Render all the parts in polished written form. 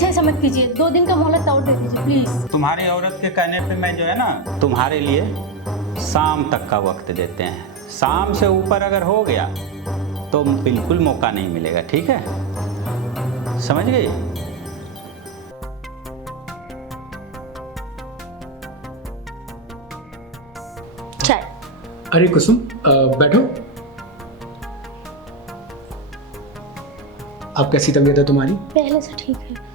Please ऐसा मत कीजिए, 2 दिन का मोहलत और दे दीजिए प्लीज। तुम्हारी औरत के कहने पे मैं जो है ना तुम्हारे लिए शाम तक का वक्त देते हैं। शाम से ऊपर अगर हो गया तो बिल्कुल मौका नहीं मिलेगा, ठीक है? समझ गई? चाय। अरे कुसुम, बैठो। अब कैसी तबीयत है तुम्हारी? पहले से ठीक है।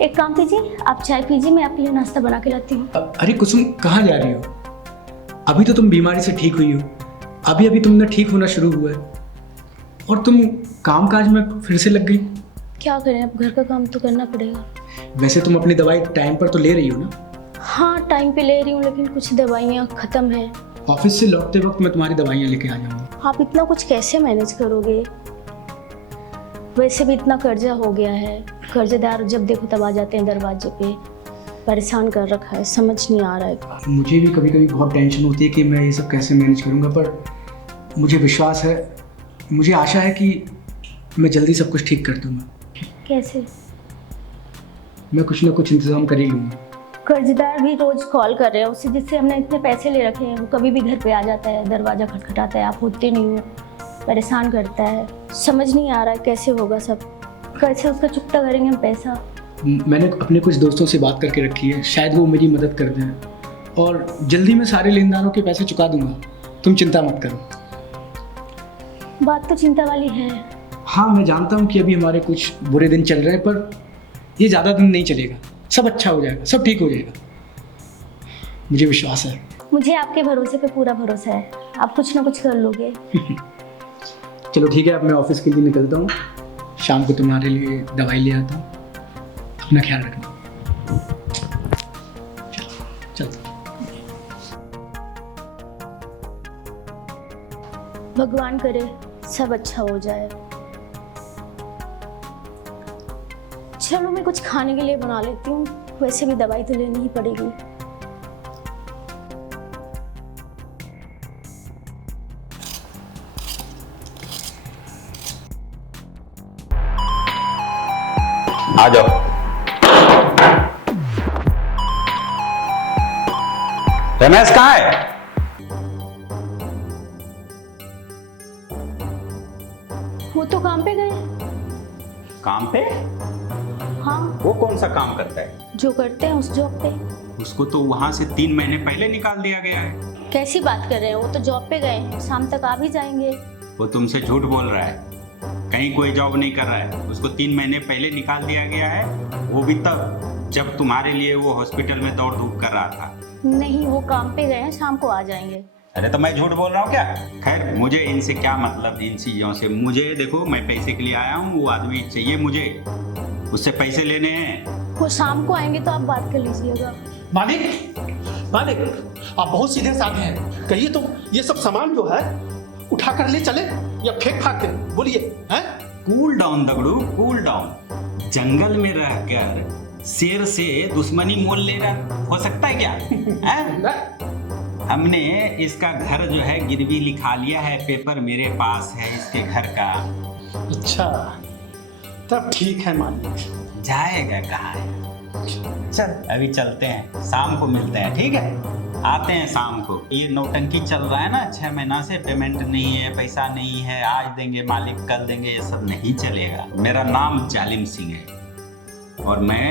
एक काम कीजिए, आप चाय पीजिए, मैं आपके लिए नाश्ता बना के लाती हूँ। अरे कुसुम, कहाँ जा रही हो? अभी तो तुम बीमारी से ठीक हुई हो, अभी अभी तुमने ठीक होना शुरू हुआ है और तुम काम काज में फिर से लग गई। क्या करें, अब घर का काम तो करना पड़ेगा। वैसे तुम अपनी दवाई टाइम पर तो ले रही हो ना? हाँ, टाइम पे ले रही हूँ, लेकिन कुछ दवाइयाँ ख़त्म हैं। ऑफिस से लौटते वक्त मैं तुम्हारी दवाइयाँ लेके आ जाऊंगा। आप इतना कुछ कैसे मैनेज करोगे? वैसे भी इतना कर्जा हो गया है, कर्जेदार जब देखो तब आ जाते हैं दरवाजे पे। परेशान कर रखा है, समझ नहीं आ रहा है। मुझे भी कभी कभी बहुत टेंशन होती है कि मैं ये सब कैसे मैनेज करूँगा, पर मुझे विश्वास है, मुझे आशा है कि मैं जल्दी सब कुछ ठीक कर दूँगा। कैसे? मैं कुछ ना कुछ इंतज़ाम कर ही लूँगा। कर्जदार भी रोज कॉल कर रहे हैं उसे, जिससे हमने इतने पैसे ले रखे हैं। वो कभी भी घर पे आ जाता है, दरवाजा खटखटाता है, आप होते नहीं हो, परेशान करता है। समझ नहीं आ रहा है कैसे होगा सब, कैसे उसका चुकता करेंगे हम पैसा। मैंने अपने कुछ दोस्तों से बात करके रखी है, शायद वो मेरी मदद कर दें और जल्दी मैं सारे लेनदारों के पैसे चुका दूंगा। तुम चिंता मत करो। बात तो चिंता वाली है। हाँ, मैं जानता हूँ कि अभी हमारे कुछ बुरे दिन चल रहे हैं, पर ये ज़्यादा दिन नहीं चलेगा। सब अच्छा हो जाएगा, सब ठीक हो जाएगा, मुझे विश्वास है। मुझे आपके भरोसे पे पूरा भरोसा है, आप कुछ ना कुछ कर लोगे। चलो ठीक है, अब मैं ऑफिस के लिए निकलता हूँ। शाम को तुम्हारे लिए दवाई ले आता हूँ। अपना ख्याल रखना। चलो। भगवान करे सब अच्छा हो जाए। चलो मैं कुछ खाने के लिए बना लेती हूँ, वैसे भी दवाई तो लेनी ही पड़ेगी। आ जाओ। रमेश कहाँ है? वो तो काम पे गए। काम पे? हाँ, वो कौन सा काम करता है? जो करते हैं उस जॉब पे। उसको तो वहां से 3 महीने पहले निकाल दिया गया है। कैसी बात कर रहे हैं, वो तो जॉब पे गए हैं, शाम तक आ भी जाएंगे। वो तुमसे झूठ बोल रहा है, कहीं कोई जॉब नहीं कर रहा है। उसको 3 महीने पहले निकाल दिया गया है, वो भी तब जब तुम्हारे लिए वो हॉस्पिटल में दौड़ धूप कर रहा था। नहीं, वो काम पे गए हैं, शाम को आ जाएंगे। अरे तो मैं झूठ बोल रहा हूँ क्या? खैर, मुझे इनसे क्या मतलब, इन चीजों से। मुझे देखो, मैं पैसे के लिए आया हूँ, वो आदमी चाहिए मुझे, उससे पैसे लेने हैं। वो शाम को आएंगे तो आप बात कर लीजिएगा। मालिक, मालिक, आप बहुत सीधे साधे हैं। कहिए तो ये सब सामान जो है उठा कर ले चले या फेंक फाक दें? बोलिए। हैं? Cool down Dagdu, cool down. जंगल में रहकर शेर से दुश्मनी मोल लेना हो सकता है क्या? हैं? हमने इसका घर जो है गिरवी लिखा लिया है, पेपर मेरे पास है इसके घर का। अच्छा, तब ठीक है मालिक। जाएगा कहाँ है? चल अभी चलते हैं, शाम को मिलते हैं, ठीक है? आते हैं शाम को। ये नौटंकी चल रहा है ना 6 महीना से, पेमेंट नहीं है, पैसा नहीं है, आज देंगे मालिक, कल देंगे, ये सब नहीं चलेगा। मेरा नाम जालिम सिंह है और मैं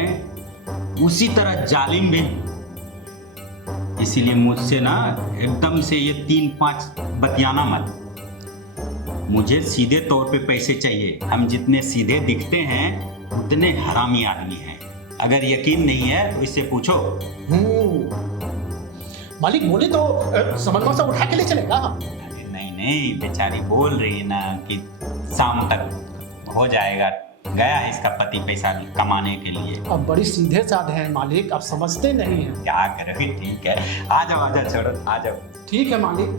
उसी तरह जालिम भी हूँ। इसीलिए मुझसे ना एकदम से ये 3-5 बतियाना मत। मुझे सीधे तौर पे पैसे चाहिए। हम जितने सीधे दिखते हैं उतने हरामी आदमी हैं। अगर यकीन नहीं है तो इससे पूछो। मालिक बोले तो सामान सब उठा के ले चलेगा। अरे नहीं नहीं, बेचारी बोल रही है ना कि शाम तक हो जाएगा। गया है इसका पति पैसा कमाने के लिए। अब बड़ी सीधे साधे हैं मालिक, आप समझते नहीं हैं। क्या करोगे? ठीक है, आ जाओ आ जाओ, छोड़ो, आ जाओ। ठीक है मालिक।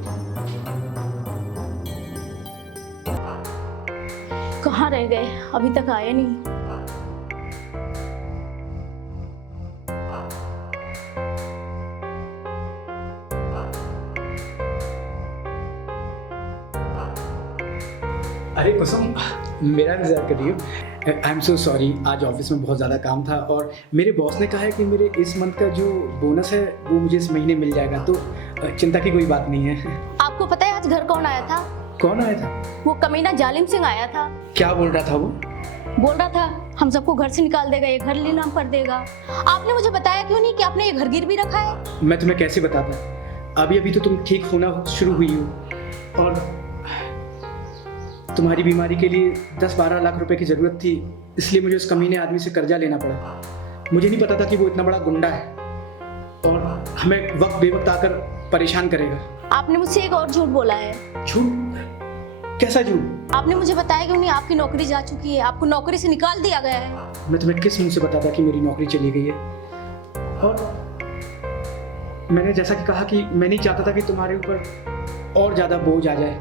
कहाँ रह गए, अभी तक आए नहीं। अरे कुसुम, मेरा इंतजार कर रही हो? आई एम सो सॉरी, आज ऑफिस में बहुत ज़्यादा काम था और मेरे बॉस ने कहा है कि मेरे इस मंथ का जो बोनस है वो मुझे इस महीने मिल जाएगा, तो चिंता की कोई बात नहीं है। आपको पता है आज घर कौन आया था? कौन आया था? वो कमीना जालिम सिंह आया था। क्या बोल रहा था वो? बोल रहा था हम सबको घर से निकाल देगा, ये घर नीलाम कर देगा। आपने मुझे बताया क्यों नहीं कि आपने ये घर गिरवी रखा है? मैं तुम्हें कैसे बताता, अभी अभी तो तुम ठीक होना शुरू हुई हो और तुम्हारी बीमारी के लिए 10-12 लाख रुपए की ज़रूरत थी, इसलिए मुझे उस कमीने आदमी से कर्जा लेना पड़ा। मुझे नहीं पता था कि वो इतना बड़ा गुंडा है और हमें वक्त बेवक्त आकर परेशान करेगा। आपने मुझसे एक और झूठ बोला है। झूठ? कैसा झूठ? आपने मुझे बताया क्यों नहीं आपकी नौकरी जा चुकी है, आपको नौकरी से निकाल दिया गया है। मैं तुम्हें किस मुंह से बताता कि मेरी नौकरी चली गई है? और मैंने जैसा कि कहा कि मैं नहीं चाहता था कि तुम्हारे ऊपर और ज़्यादा बोझ आ जाए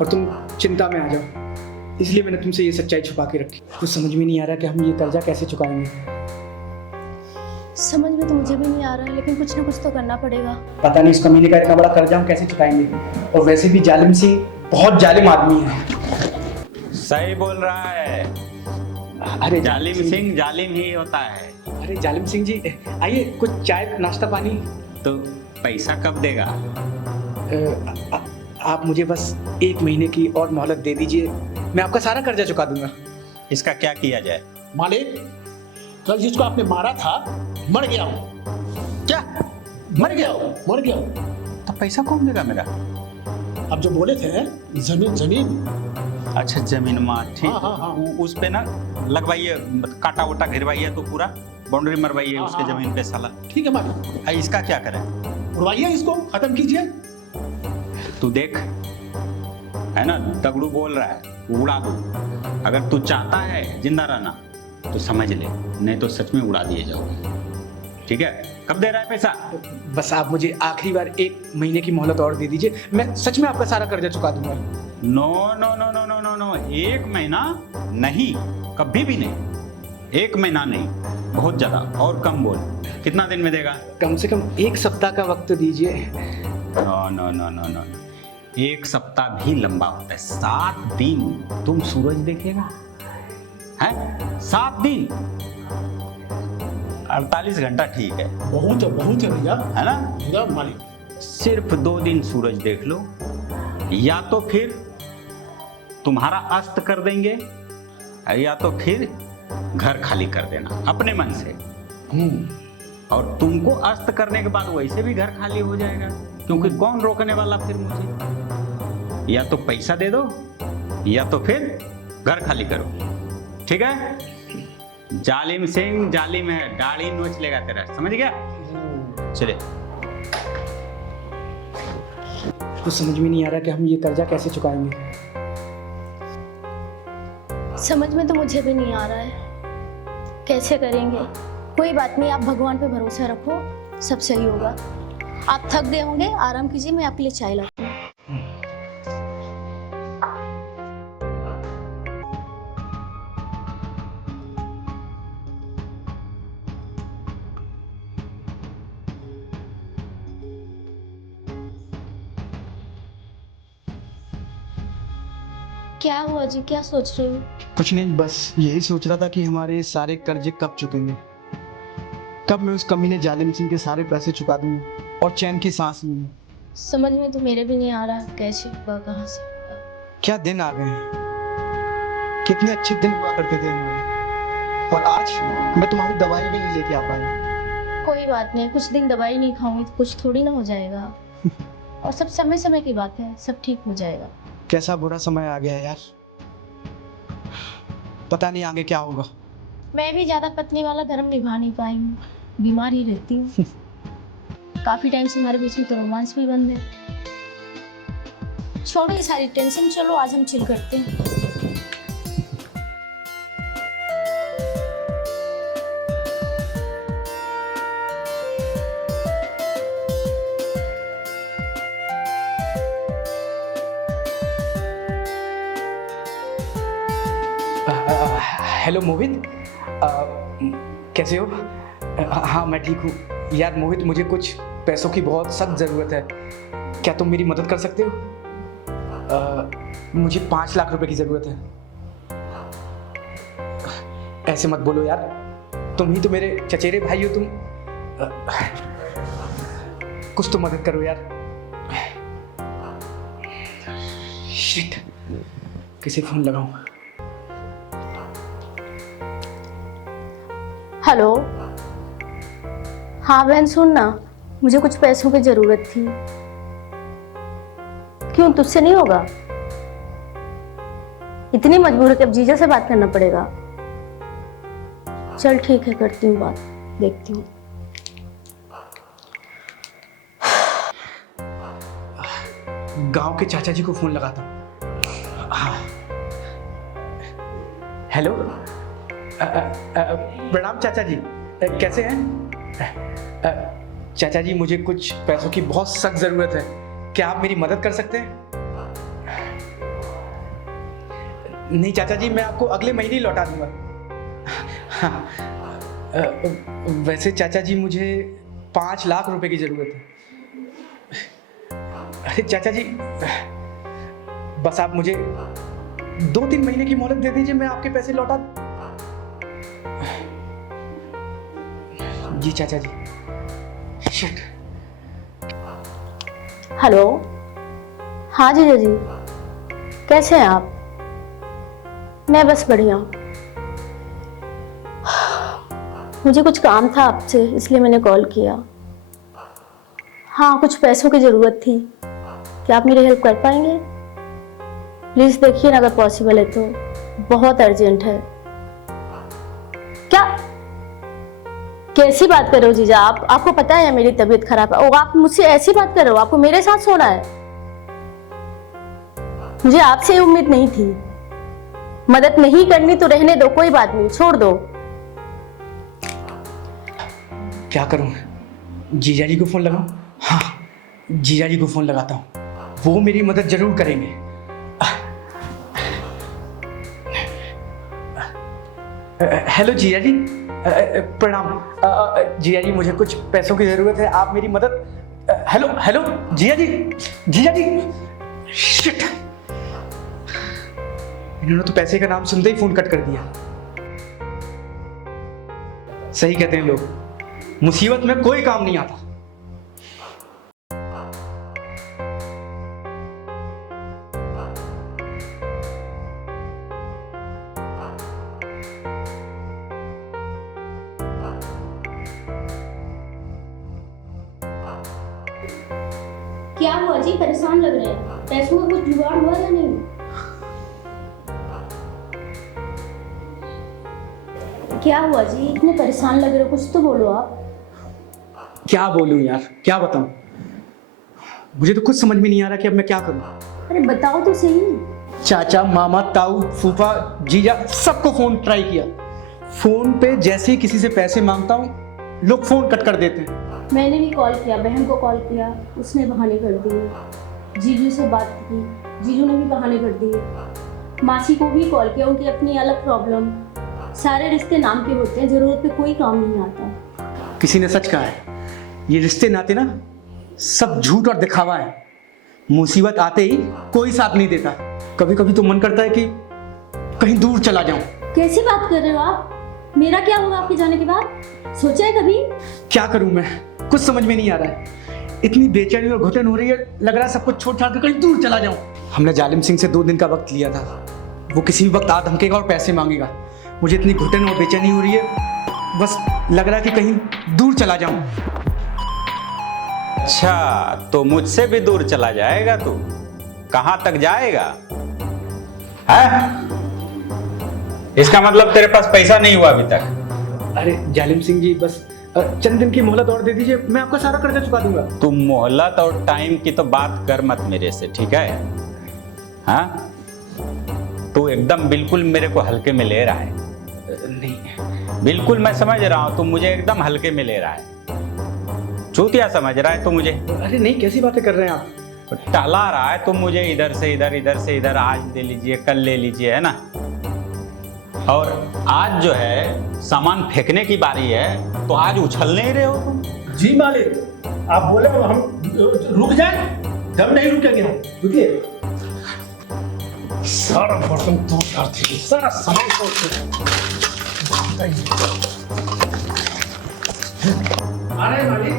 और तुम चिंता में आ जाओ, इसलिए मैंने तुमसे ये सच्चाई छुपा के रखी। कुछ समझ में नहीं आ रहा कि हम ये कर्जा कैसे चुकाएंगे। समझ में तो मुझे भी नहीं आ रहा है, लेकिन कुछ ना कुछ तो करना पड़ेगा। पता नहीं इस कमीने का इतना बड़ा कर्जा हम कैसे चुकाएंगे, और वैसे भी जालिम सिंह बहुत जालिम आदमी है। सही बोल रहा है। अरे जालिम सिंह जालिम ही होता है। अरे जालिम सिंह जी, आइए कुछ चाय नाश्ता पानी। तो पैसा कब देगा? आप मुझे बस 1 महीने की और मोहलत दे दीजिए, मैं आपका सारा कर्जा चुका दूंगा। इसका क्या किया जाए? मालिक, कल जिसको आपने मारा था मर गया हूँ। क्या? मर गया हूँ, मर गया हूँ। तो पैसा कौन देगा मेरा? अब जो बोले थे जमीन जमीन। अच्छा जमीन माँ, ठीक। हाँ, हाँ, हाँ। उस पे ना लगवाइए, काटा वोटा घिरवाइए, तो पूरा बाउंड्री मरवाइए हाँ, उसके हाँ, जमीन पे साला। ठीक है मालिक, इसका क्या करें? उड़वाइए इसको, खत्म कीजिए। तू देख, है ना, दगड़ू बोल रहा है, उड़ा दो। अगर तू चाहता है जिंदा रहना तो समझ ले, नहीं तो सच में उड़ा दिए जाओगे। ठीक है? कब दे रहा है पैसा? बस आप मुझे आखिरी बार 1 महीने की मोहलत और दे दीजिए, मैं सच में आपका सारा कर्जा चुका दूंगा। No no no no no no no, 1 महीना नहीं, कभी भी नहीं। 1 महीना नहीं, बहुत ज्यादा, और कम बोल। कितना दिन में देगा? कम से कम 1 सप्ताह का वक्त दीजिए। No no no no no, 1 सप्ताह भी लंबा होता है। 7 दिन तुम सूरज देखेगा है? 7 दिन, 48 घंटा ठीक है, बहुत है भैया, है ना? भैया मालिक। सिर्फ 2 दिन सूरज देख लो, या तो फिर तुम्हारा अस्त कर देंगे, या तो फिर घर खाली कर देना अपने मन से। और तुमको अस्त करने के बाद वैसे भी घर खाली हो जाएगा, क्योंकि कौन रोकने वाला फिर मुझे? या तो पैसा दे दो, या तो फिर घर खाली करो। ठीक है? जालिम सिंह जालिम है, दाढ़ी नोच लेगा तेरा, समझ गया? चले। तो समझ में नहीं आ रहा कि हम ये कर्जा कैसे चुकाएंगे। समझ में तो मुझे भी नहीं आ रहा है कैसे करेंगे। कोई बात नहीं, आप भगवान पे भरोसा रखो, सब सही होगा। आप थक गए होंगे, आराम कीजिए, मैं आपके लिए चाय लाती हूँ। क्या हुआ जी, क्या सोच रहे हो? कुछ नहीं, बस यही सोच रहा था कि हमारे सारे कर्जे कब चुकेंगे, कब मैं उस कमीने जालिम सिंह के सारे पैसे चुका दूंगा और चैन की सांस लूंगा। समझ में तो मेरे भी नहीं आ रहा कैसे होगा, कहाँ से होगा। क्या दिन आ गए हैं, कितने अच्छे दिन हुआ करते थे हमारे, और आज मैं तुम्हारी दवाई भी नहीं लेके आ पाया। कोई बात नहीं, कुछ दिन दवाई नहीं खाऊंगी तो कुछ थोड़ी ना हो जाएगा। और सब समय समय की बात है, सब ठीक हो जाएगा। कैसा बुरा समय आ गया है यार, पता नहीं आगे क्या होगा। मैं भी ज्यादा पत्नी वाला धर्म निभा नहीं पाई हूँ, बीमार ही रहती हूँ। काफी टाइम से हमारे बीच में तो रोमांस भी बंद है। छोड़ो ये सारी टेंशन, चलो आज हम चिल करते हैं। हेलो मोहित, कैसे हो? हाँ मैं ठीक हूँ यार। मोहित, मुझे कुछ पैसों की बहुत सख्त ज़रूरत है, क्या तुम मेरी मदद कर सकते हो? मुझे 5 लाख रुपए की ज़रूरत है। ऐसे मत बोलो यार, तुम ही तो मेरे चचेरे भाई हो। तुम कुछ तो मदद करो यार। शिट, किसे फोन लगाऊं? हेलो, हाँ बहन सुन ना, मुझे कुछ पैसों की जरूरत थी। क्यों, तुझसे नहीं होगा? इतनी मजबूर है कि अब जीजा से बात करना पड़ेगा। चल ठीक है, करती हूँ बात, देखती हूँ। गांव के चाचा जी को फोन लगाता हूँ। हेलो, प्रणाम चाचा जी, कैसे हैं? चाचा जी, मुझे कुछ पैसों की बहुत सख्त जरूरत है, क्या आप मेरी मदद कर सकते हैं? नहीं चाचा जी, मैं आपको अगले महीने ही लौटा दूंगा। हाँ, वैसे चाचा जी मुझे 5 लाख रुपए की जरूरत है। अरे चाचा जी, बस आप मुझे 2-3 महीने की मोहलत दे दीजिए, मैं आपके पैसे लौटा। जी चाचा जी। शिट। हेलो, हाँ जीजा जी, कैसे हैं आप? मैं बस बढ़िया। मुझे कुछ काम था आपसे, इसलिए मैंने कॉल किया। हाँ, कुछ पैसों की जरूरत थी, क्या आप मेरी हेल्प कर पाएंगे? प्लीज देखिए ना, अगर पॉसिबल है तो, बहुत अर्जेंट है। क्या, कैसी बात कर रहे हो जीजा आप? आपको पता है मेरी तबीयत खराब है और आप मुझसे ऐसी बात कर रहे हो? आपको मेरे साथ सोना है? मुझे आपसे ये उम्मीद नहीं थी। मदद नहीं करनी तो रहने दो, कोई बात नहीं, छोड़ दो। क्या करूं, जीजा जी को फोन लगाऊं? हाँ, जीजा जी को फोन लगाता हूं, वो मेरी मदद जरूर करेंगे। हेलो जीजा जी, प्रणाम। जीजा जी, मुझे कुछ पैसों की जरूरत है, आप मेरी मदद। हेलो हेलो जीजा जी, जीजा जी। शिट, इन्होंने तो पैसे का नाम सुनते ही फोन कट कर दिया। सही कहते हैं लोग, मुसीबत में कोई काम नहीं आता। क्या हुआ जी, परेशान लग रहे हैं? पैसों का कुछ जुगाड़ हुआ या नहीं? क्या हुआ जी, इतने परेशान लग रहे हो, कुछ तो बोलो आप। क्या बोलूं यार, क्या बताऊं? मुझे तो कुछ समझ में नहीं आ रहा कि अब मैं क्या करूं। अरे बताओ तो सही। चाचा, मामा, ताऊ, फूफा, जीजा, सबको फोन ट्राई किया। फोन पे जैसे ही किसी से पैसे मांगता हूं, लोग फोन कट कर देते हैं। मैंने भी कॉल किया, बहन को कॉल किया, उसने बहाने कर दिए। जीजू से बात की, जीजू ने भी बहाने कर दिए। मासी को भी कॉल किया, उनकी अपनी अलग प्रॉब्लम। सारे रिश्ते नाम के होते हैं, जरूरत पे कोई काम नहीं आता। किसी ने सच कहा है, ये रिश्ते नाते ना सब झूठ और दिखावा है। मुसीबत आते ही कोई साथ नहीं देता। कभी कभी तो मन करता है कि कहीं दूर चला जाऊं। कैसी बात कर रहे हो आप? मेरा क्या होगा आपके जाने के बाद? सोचा है कभी? क्या करूं मैं, कुछ समझ में नहीं आ रहा है। इतनी बेचैनी और घुटन हो रही है, लग रहा है सब कुछ छोड़ छाड़ कर कहीं दूर चला जाऊं। हमने जालिम सिंह से 2 दिन का वक्त लिया था, वो किसी भी वक्त आ धमकेगा और पैसे मांगेगा। मुझे इतनी घुटन और बेचैनी हो रही है, बस लग रहा है कि कहीं दूर चला जाऊं। अच्छा, तो मुझसे भी दूर चला जाएगा तू? कहां तक जाएगा है? इसका मतलब तेरे पास पैसा नहीं हुआ अभी तक? अरे जालिम सिंह जी, बस चंद दिन की मोहलत और दे दीजिए, मैं आपका सारा कर्जा चुका दूंगा। तुम मोहलत और टाइम की तो बात कर मत मेरे से, ठीक है? हाँ, तू एकदम बिल्कुल मेरे को हल्के में ले रहा है। नहीं, बिल्कुल मैं समझ रहा हूँ, तुम मुझे एकदम हल्के में ले रहा है। चूतिया समझ रहा है तू मुझे। अरे नहीं, कैसी बातें कर रहे हैं आप? टहला रहा है तुम मुझे, इधर से इधर, इधर से इधर, आज दे लीजिए, कल ले लीजिए, है ना? और आज जो है सामान फेंकने की बारी है, तो आज उछल नहीं रहे हो तुम। जी मालिक, आप बोले हम रुक जाए, दम नहीं रुकेंगे हम, रुकिए। सारा बर्तन तोड़ कर दिए, सारा सामान तोड़ कर। आ रहे हैं मालिक।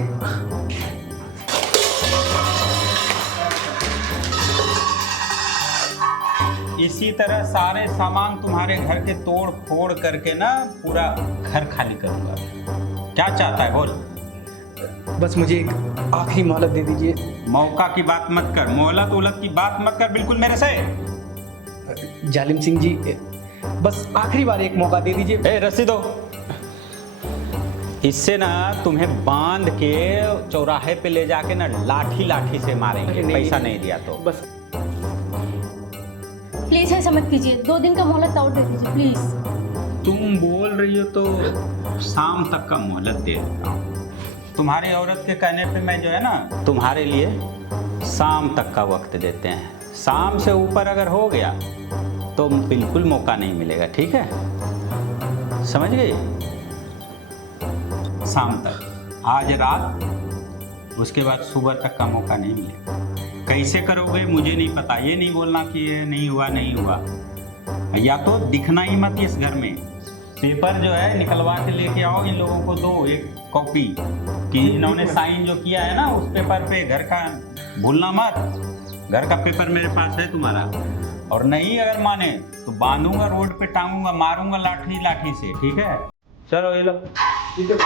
इसी तरह सारे सामान तुम्हारे घर के तोड़ फोड़ करके ना पूरा घर खाली करूंगा। क्या चाहता है बोल। बस मुझे एक आखिरी मोहलत दे दीजिए। मौका की बात मत कर, मोहलत ओहलत की बात मत कर बिल्कुल मेरे से। जालिम सिंह जी, बस आखिरी बार एक मौका दे दीजिए। ए रस्सी दो। इससे ना तुम्हें बांध के चौराहे पे ले जाके ना लाठी लाठी से मारेंगे, पैसा नहीं दिया तो। बस प्लीज ऐसा मत कीजिए, 2 दिन का मोहलत और दे दीजिए प्लीज। तुम बोल रही हो तो शाम तक का मोहलत दे देता हूँ। तुम्हारी औरत के कहने पे मैं जो है ना तुम्हारे लिए शाम तक का वक्त देते हैं। शाम से ऊपर अगर हो गया तो बिल्कुल मौका नहीं मिलेगा, ठीक है? समझ गई? शाम तक, आज रात, उसके बाद सुबह तक का मौका नहीं मिलेगा। कैसे करोगे मुझे नहीं पता, ये नहीं बोलना कि ये नहीं हुआ नहीं हुआ। या तो दिखना ही मत इस घर में। पेपर जो है निकलवा के लेके आओ, इन लोगों को दो एक कॉपी कि इन्होंने साइन जो किया है ना उस पेपर पे। घर का भूलना मत, घर का पेपर मेरे पास है तुम्हारा। और नहीं अगर माने तो बांधूंगा रोड पे, टांगूंगा, मारूंगा लाठी लाठी से, ठीक है? चलो ये लो। ठीक है।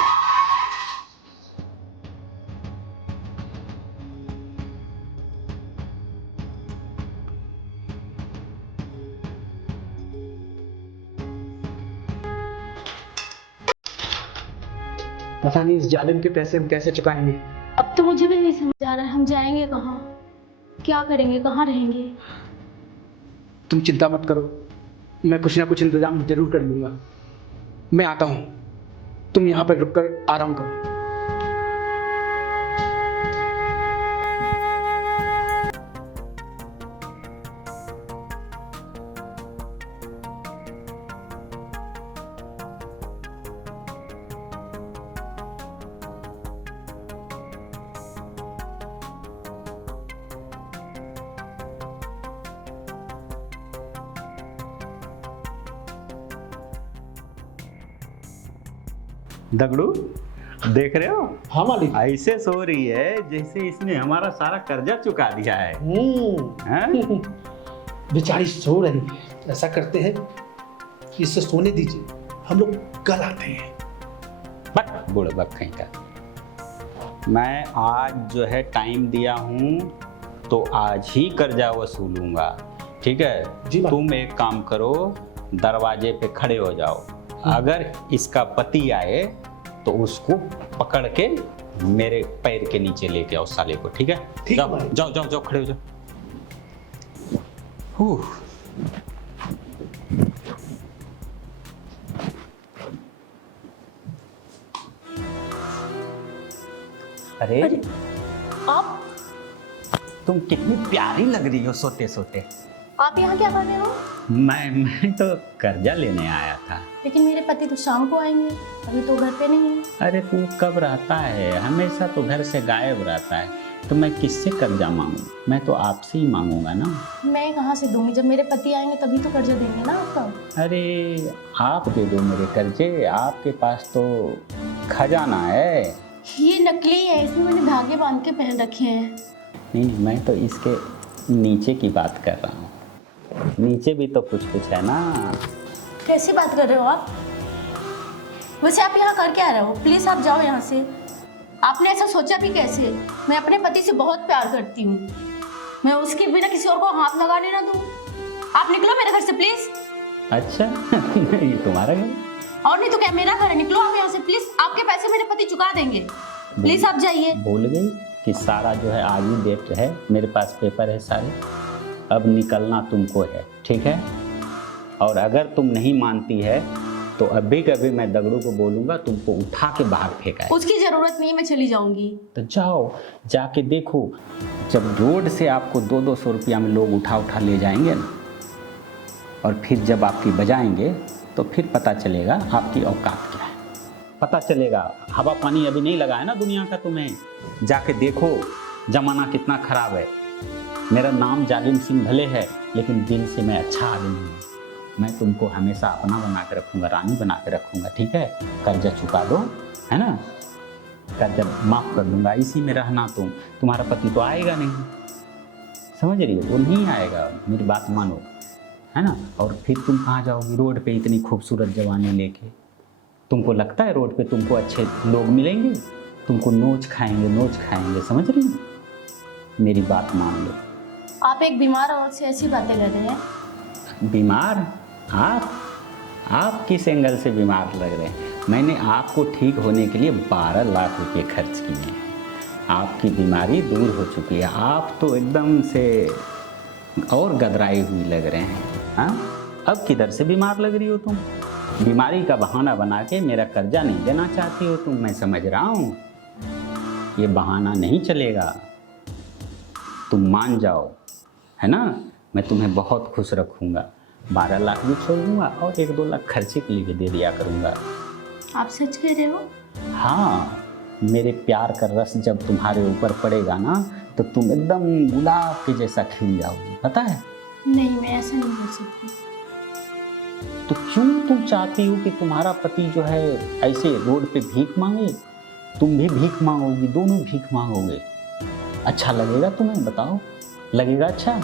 पता नहीं इस जालिम के पैसे हम कैसे चुकाएंगे। अब तो मुझे भी नहीं समझ आ रहा है, हम जाएंगे कहाँ, क्या करेंगे, कहाँ रहेंगे। तुम चिंता मत करो, मैं कुछ ना कुछ इंतजाम जरूर कर लूंगा। मैं आता हूँ, तुम यहाँ पर रुककर आराम करो। दगड़ू देख रहे हो? हाँ मालिक। ऐसे सो रही है जैसे इसने हमारा सारा कर्जा चुका दिया है। हैं? बेचारी सो रही है। ऐसा करते हैं कि इससे सोने दीजिए, हम लोग कल आते हैं। बक बुड़बक कहीं का। मैं आज जो है टाइम दिया हूँ तो आज ही कर्जा वसूलूंगा, ठीक है? जी बात। तुम एक काम करो, दरवाजे पे खड़े हो जाओ। अगर इसका पति आए तो उसको पकड़ के मेरे पैर के नीचे लेके आओ साले को, ठीक है? ठीक है जाओ भाई। जाओ जाओ जाओ, खड़े हो जाओ। हुँ। अरे आप तुम कितनी प्यारी लग रही हो सोते सोते। आप यहाँ क्या कर रहे हो? मैं तो कर्जा लेने आया था। लेकिन मेरे पति तो शाम को आएंगे, अभी तो घर पे नहीं है। अरे तू कब रहता है? हमेशा तो घर से गायब रहता है। तो मैं किससे कर्जा मांगू? मैं तो आपसे ही मांगूंगा ना। मैं कहाँ से दूंगी? जब मेरे पति आएंगे तभी तो कर्जा देंगे ना आपका। अरे आप दे दो मेरे कर्जे, आपके पास तो खजाना है। ये नकली है, इसमें मैंने धागे बांध के पहन रखे हैं। नहीं, मैं तो इसके नीचे की बात कर रहा हूँ। नीचे भी तो कुछ कुछ है ना। कैसी बात कर रहे हो आप? वैसे आप यहाँ कर क्या रहे हो? प्लीज आप जाओ यहाँ से। आपने ऐसा सोचा भी कैसे? मैं अपने पति से बहुत प्यार करती हूँ, मैं उसके बिना किसी और को हाथ लगाने ना दूँ। आप निकलो मेरे घर से प्लीज। अच्छा ये तुम्हारा घर? और नहीं तो क्या, मेरा घर है। निकलो आप यहाँ से प्लीज। आपके पैसे मेरे पति चुका देंगे, प्लीज आप जाइए। भूल गई कि सारा जो है आज ही डेट है, मेरे पास पेपर है सारे। अब निकलना तुमको है, ठीक है? और अगर तुम नहीं मानती है तो अभी कभी मैं दगड़ू को बोलूंगा तुमको उठा के बाहर फेंका है। उसकी जरूरत नहीं है, मैं चली जाऊंगी। तो जाओ, जाके देखो। जब रोड से आपको 200-200 रुपया में लोग उठा उठा ले जाएंगे ना, और फिर जब आपकी बजाएंगे तो फिर पता चलेगा आपकी औकात क्या है। पता चलेगा। हवा पानी अभी नहीं लगा है ना दुनिया का तुम्हें। जाके देखो जमाना कितना खराब है। मेरा नाम जालिम सिंह भले है, लेकिन दिल से मैं अच्छा आदमी हूँ। मैं तुमको हमेशा अपना बना के रखूँगा, रानी बना के रखूँगा, ठीक है। कर्जा चुका दो, है ना, कर्जा माफ़ कर दूँगा, इसी में रहना। तुम्हारा पति तो आएगा नहीं, समझ रही हो, वो नहीं आएगा, मेरी बात मानो, है ना। और फिर तुम कहाँ जाओगी रोड पे इतनी खूबसूरत जवानी लेके? तुमको लगता है रोड पे तुमको अच्छे लोग मिलेंगे? तुमको नोच खाएंगे, समझ रही हो? मेरी बात मान लो। आप एक बीमार औरत से ऐसी बातें कर रहे हैं? बीमार? आप किस एंगल से बीमार लग रहे हैं? मैंने आपको ठीक होने के लिए 12 लाख रुपए खर्च किए हैं। आपकी बीमारी दूर हो चुकी है, आप तो एकदम से और गदराई हुई लग रहे हैं। हाँ, अब किधर से बीमार लग रही हो तुम? बीमारी का बहाना बना के मेरा कर्जा नहीं देना चाहती हो तुम, मैं समझ रहा हूँ। ये बहाना नहीं चलेगा, तुम मान जाओ, है ना। मैं तुम्हें बहुत खुश रखूँगा, 12 लाख भी छोड़ दूँगा और 1-2 लाख खर्चे के लिए दे दिया करूँगा। आप सच कह रहे हो? हाँ, मेरे प्यार का रस जब तुम्हारे ऊपर पड़ेगा ना, तो तुम एकदम गुलाब के जैसा खिल जाओगी, पता है। नहीं, मैं ऐसा नहीं कर सकती। तो क्यों तुम चाहती हो कि तुम्हारा पति जो है ऐसे रोड पे भीख मांगे? तुम भी भीख मांगोगी, दोनों भीख मांगोगे। अच्छा लगेगा तुम्हें? बताओ, लगेगा अच्छा?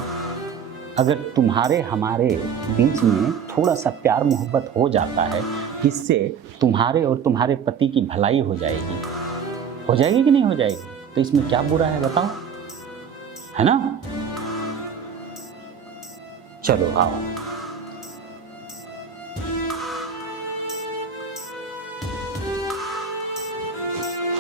अगर तुम्हारे हमारे बीच में थोड़ा सा प्यार मोहब्बत हो जाता है, इससे तुम्हारे और तुम्हारे पति की भलाई हो जाएगी कि नहीं हो जाएगी? तो इसमें क्या बुरा है बताओ, है ना। चलो आओ।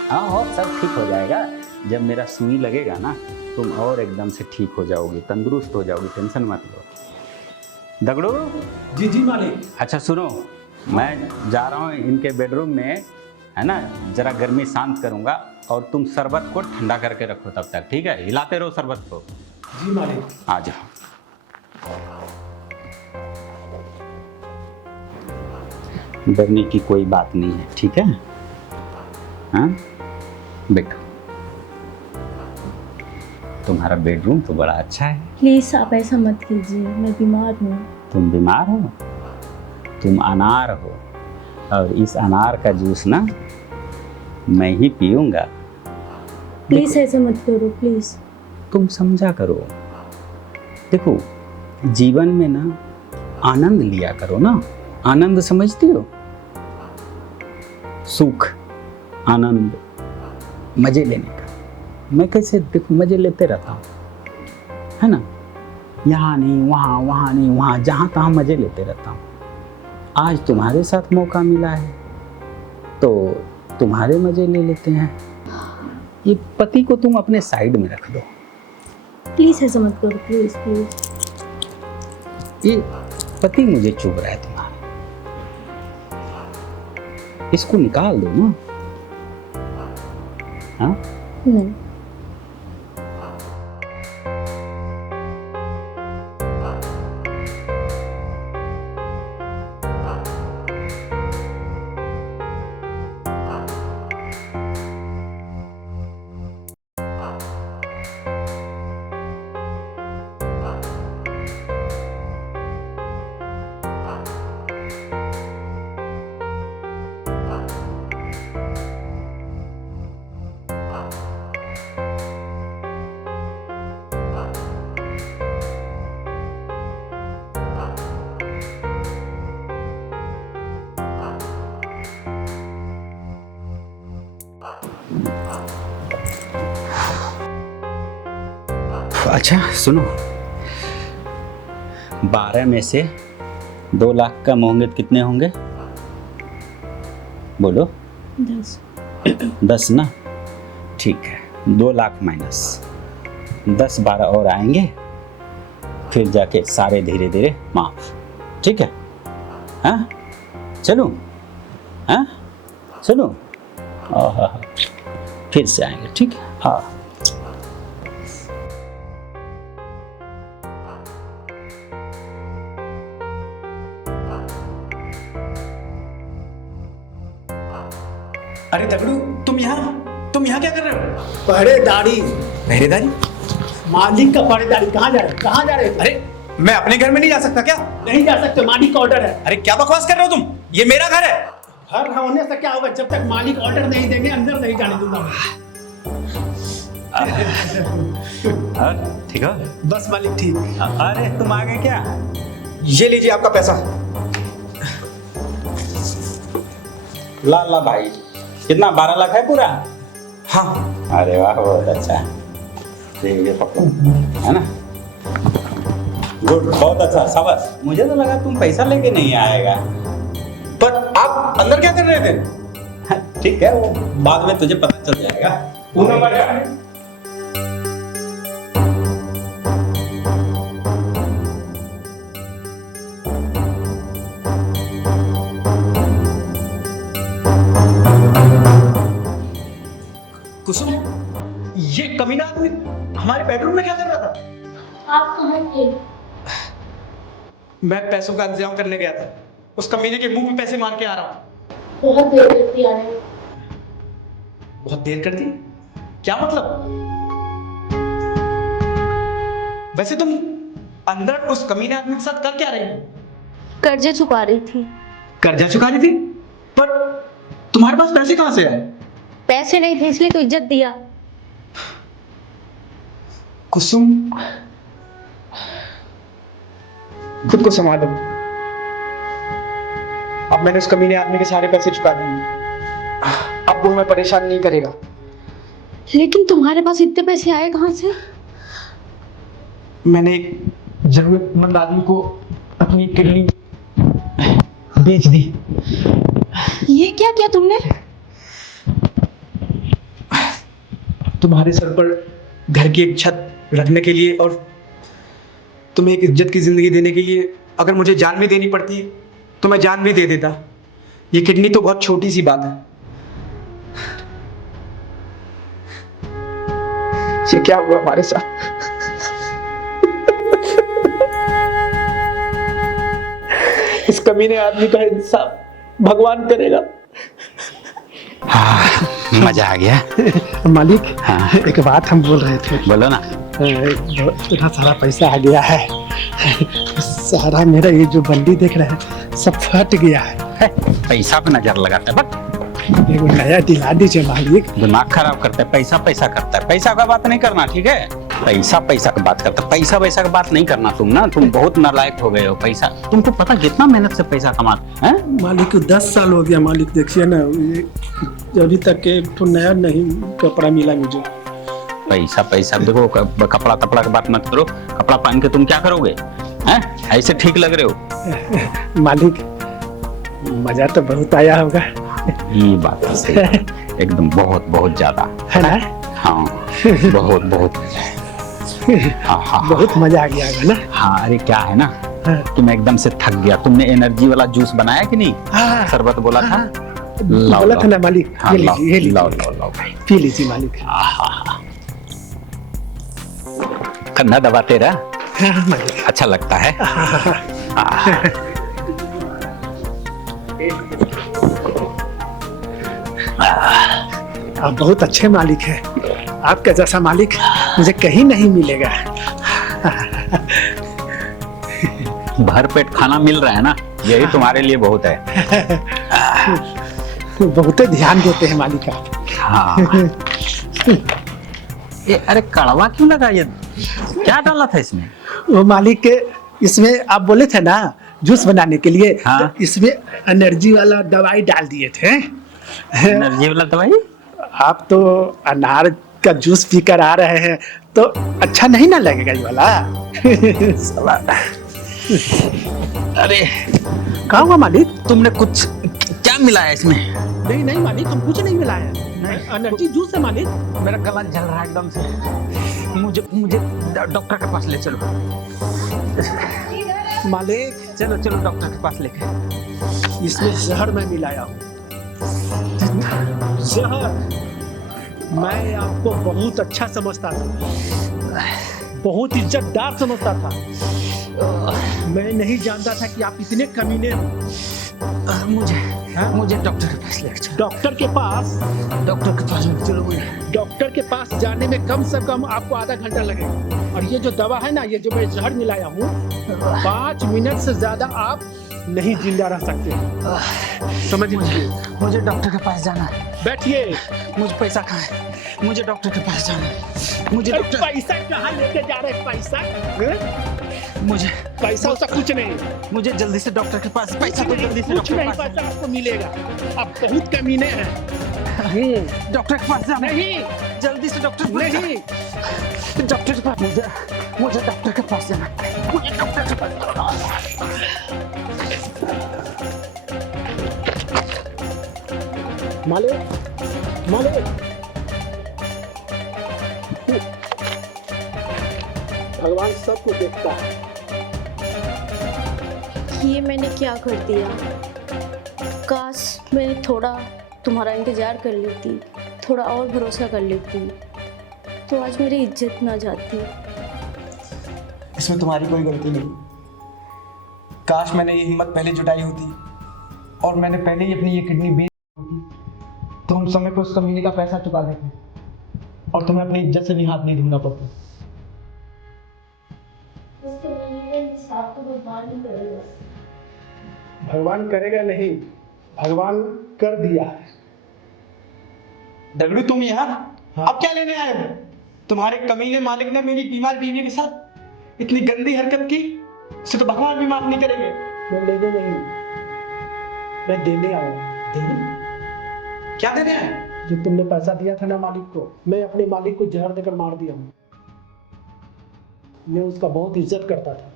हाँ, और सब ठीक हो जाएगा। जब मेरा सुई लगेगा ना, तुम और एकदम से ठीक हो जाओगी, तंदुरुस्त हो जाओगी, टेंशन मत लो। दगड़ू। जी जी मालिक। अच्छा सुनो, मैं जा रहा हूँ इनके बेडरूम में, है ना, जरा गर्मी शांत करूँगा और तुम शरबत को ठंडा करके रखो तब तक, ठीक है। हिलाते रहो शरबत को। जी मालिक। आ जाओ। डरने की कोई बात नहीं है, ठीक है। हाँ, बैठो। तुम्हारा बेडरूम तो बड़ा अच्छा है। प्लीज आप ऐसा मत कीजिए, मैं बीमार हूँ। तुम बीमार हो? तुम अनार हो, और इस अनार का जूस ना मैं ही पीऊंगा। प्लीज ऐसा मत करो, प्लीज। तुम समझा करो। देखो, जीवन में ना आनंद लिया करो ना। आनंद समझती हो? सुख, आनंद, मजे लेने का। मैं कैसे देखो मजे लेते रहता हूँ, है ना। यहाँ नहीं वहाँ, वहाँ नहीं वहाँ, जहाँ तहाँ मजे लेते रहता हूँ। आज तुम्हारे साथ मौका मिला है तो तुम्हारे मजे ले लेते हैं। ये पति को तुम अपने साइड में रख दो। प्लीज ऐसा मत करो, प्लीज प्लीज। ये पति मुझे चुभ रहा है तुम्हारा, इसको निकाल दो ना। हाँ? नहीं। अच्छा सुनो, 12 में से 2 लाख कम होंगे तो कितने होंगे? बोलो। 10 ना? ठीक है, 2 लाख माइनस 10-12 और आएंगे, फिर जाके सारे धीरे धीरे माफ, ठीक है। हाँ चलो, हाँ चलो, फिर से आएंगे, ठीक है। हाँ अरे दगड़ू, तुम यहाँ क्या कर रहे हो? पहरेदारी। पहरेदारी? मालिक का पहरेदारी। कहाँ जा रहे? अरे मैं अपने घर में नहीं जा सकता क्या? नहीं जा सकते, मालिक का ऑर्डर है। अरे क्या बकवास कर रहे हो तुम? ये मेरा घर है। घर होने से क्या होगा, जब तक मालिक ऑर्डर नहीं देंगे अंदर नहीं जाने दूंगा। ठीक है। बस मालिक ठीक। अरे तुम आ गए क्या? ये लीजिए आपका पैसा। ला ला भाई, कितना 12 लाख है पूरा? हाँ। अरे वाह, बहुत अच्छा। ठीक है, पकड़ो, है ना? गुड, बहुत अच्छा, शाबाश। मुझे तो लगा तुम पैसा लेके नहीं आएगा। पर आप अंदर क्या कर रहे थे? ठीक है, वो बाद में तुझे पता चल जाएगा। पूरा बढ़िया। कुसुम, ये कमीना आदमी हमारे बेडरूम में क्या कर रहा था? आप कहाँ थे? मैं पैसों का इंतजाम करने गया था। उस कमीने के मुंह पे पैसे मार के आ रहा हूँ। बहुत देर करती आ रहे हो। बहुत देर कर दी? क्या मतलब? वैसे तुम अंदर उस कमीने आदमी के साथ कर क्या रही हो? कर्जे चुका रही थी। कर्जा चुका रही थी? पर तुम्हारे पास पैसे कहाँ से आए? पैसे नहीं थे इसलिए तो इज्जत दिया। कुसुम, खुद को संभालो। अब मैंने उस कमीने आदमी के सारे पैसे चुका दिए। अब वो मैं परेशान नहीं करेगा। लेकिन तुम्हारे पास इतने पैसे आए कहाँ से? मैंने एक जरूरतमंद आदमी को अपनी किडनी बेच दी। ये क्या किया तुमने? तुम्हारे सर पर घर की एक छत रखने के लिए और तुम्हें एक इज्जत की जिंदगी देने के लिए अगर मुझे जान भी देनी पड़ती तो मैं जान भी दे देता। ये किडनी तो बहुत छोटी सी बात है। ये क्या हुआ हमारे साथ? इस कमीने आदमी का इंसाफ भगवान करेगा। मजा आ गया। मालिक, हाँ। एक बात हम बोल रहे थे। बोलो ना। इतना सारा पैसा आ गया है, सारा मेरा ये जो बंडी देख रहे हैं सब फट गया है। पैसा पे नजर लगाता है, बट एगो नया दिला दीजिए मालिक। दिमाग खराब करता है। पैसा पैसा करता है, पैसा का बात नहीं करना, ठीक है? पैसा पैसा का बात करता है, पैसा पैसा का बात नहीं करना। तुम ना, तुम बहुत नालायक हो गए हो। पैसा, तुमको पता कितना मेहनत से पैसा कमाते हैं? मालिक 10 साल हो गया मालिक, देखिए ना, अभी तक एक तो नया नहीं कपड़ा मिला मुझे। पैसा पैसा देखो, कपड़ा तपड़ा की बात मत करो। कपड़ा पहन के तुम क्या करोगे? हैं? ऐसे ठीक लग रहे हो। मालिक, मजा तो बहुत आया होगा। ये बात तो सही है। एकदम बहुत बहुत ज्यादा, है ना? हाँ, बहुत बहुत। हाँ हाँ बहुत मजा आ गया होगा ना? हाँ। अरे क्या है ना, हाँ। तुम एकदम से थक गया। तुमने एनर्जी वाला जूस बनाया कि नहीं? हाँ। शरबत बोला था। बोला था ना मालिक, हाँ, ये लीजिए, ये लीजिए। लाओ लाओ लाओ भाई। पी लीजिए मालिक। कंधा दबाते रहा, हाँ मालिक। अच्छा लगता है। आप बहुत अच्छे मालिक हैं। आपका जैसा मालिक मुझे कहीं नहीं मिलेगा। भर पेट खाना मिल रहा है ना, यही तुम्हारे लिए बहुत है। बहुत ध्यान देते हैं मालिक आप। हाँ। ये अरे कड़वा क्यों लगा? ये क्या डाला था इसमें? वो मालिक के, इसमें आप बोले थे ना जूस बनाने के लिए, हाँ। तो इसमें एनर्जी वाला दवाई डाल दिए थे। एनर्जी वाला दवाई? आप तो अनार का जूस पीकर आ रहे हैं तो अच्छा नहीं ना लगेगा ये वाला? अरे कहाँ हुआ मालिक? तुमने कुछ क्या मिलाया इसमें? नहीं नहीं मालिक, हम कुछ नहीं मिलाया। एनर्जी जूस है मालिक। मेरा गला जल रहा है एकदम से। मुझे मुझे डॉक्टर के पास ले चलो। मालिक, चलो चलो डॉक्टर के पास लेके। इसमें जहर मैं मिलाया हूँ। जहर। मैं आपको बहुत अच्छा समझता था, बहुत इज्जतदार समझता था। मैं नहीं जानता था कि आप इतने कमीने हो। मुझे हाँ? मुझे डॉक्टर के पास लेकर चलो। डॉक्टर के पास? डॉक्टर के पास लेकर चलो मुझे। डॉक्टर के पास जाने में कम से कम आपको आधा घंटा लगेगा। और ये जो दवा है ना, ये जो मैं जहर मिलाया हूँ, 5 मिनट से ज्यादा आप नहीं जिंदा रह सकते। समझ लीजिए। मुझे डॉक्टर के पास जाना है। बैठिए। मुझे पैसा कहाँ है? मुझे डॉक्टर के पास जाना है। मुझे अरे डॉक्टर, पैसा कहाँ लेके जा रहे हैं? पैसा हैं? मुझे पैसा उसका कुछ नहीं। मुझे जल्दी से डॉक्टर के पास, पैसा तो जल्दी से कुछ डॉक्टर के नहीं, पास पैसा आपको मिलेगा। आप बहुत कमीने हैं। डॉक्टर के पास जाना है। नहीं, जल्दी से डॉक्टर के पास नहीं। जाना। डॉक्टर के पास मुझे डॉक्टर के पास जाना है। मुझे डॉक्टर के पास जाना है। मालिक, मालिक, भगवान सबको देखता है। ये मैंने क्या कर दिया? काश मैं थोड़ा तुम्हारा इंतज़ार कर लेती, थोड़ा और भरोसा कर लेती, तो आज मेरी इज्जत ना जाती। इसमें तुम्हारी कोई गलती नहीं। काश मैंने ये हिम्मत पहले जुटाई होती और मैंने पहले ही अपनी ये किडनी बेच होती, तो हम समय पर उस कमीने का पैसा चुका देते और तुम्हें अपनी इज्जत से भी हाथ नहीं धोना पड़ता। भगवान करेगा नहीं, भगवान कर दिया है। दगड़ू तुम यहाँ हाँ। अब क्या लेने आए हो? तुम्हारे कमीने मालिक ने मेरी बीमार बीवी के साथ इतनी गंदी हरकत की, उसे तो भगवान भी माफ नहीं करेंगे। मैं लेने नहीं, मैं देने आया हूँ। देने? क्या देने आए? जो तुमने पैसा दिया था ना मालिक को, मैं अपने मालिक को जहर देकर मार दिया हूँ। मैं उसका बहुत इज्जत करता था।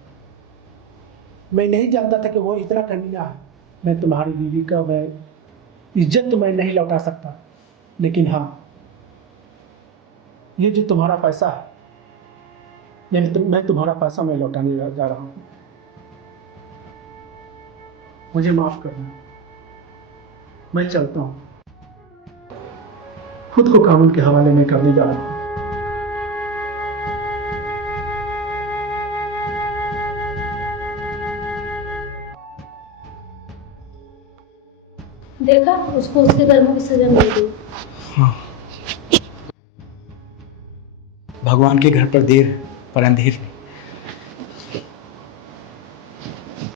मैं नहीं जानता था कि वो इतना कमीना है। मैं तुम्हारी बीवी का मैं इज्जत तो मैं नहीं लौटा सकता, लेकिन हाँ, ये जो तुम्हारा पैसा है, मैं तुम्हारा पैसा मैं लौटाने जा रहा हूँ। मुझे माफ करना, मैं चलता हूँ। खुद को कानून के हवाले में करने जा रहा हूँ। देखा, उसको उसके कर्मों की सजा मिल गई। भगवान के घर पर देर पर अंधेर।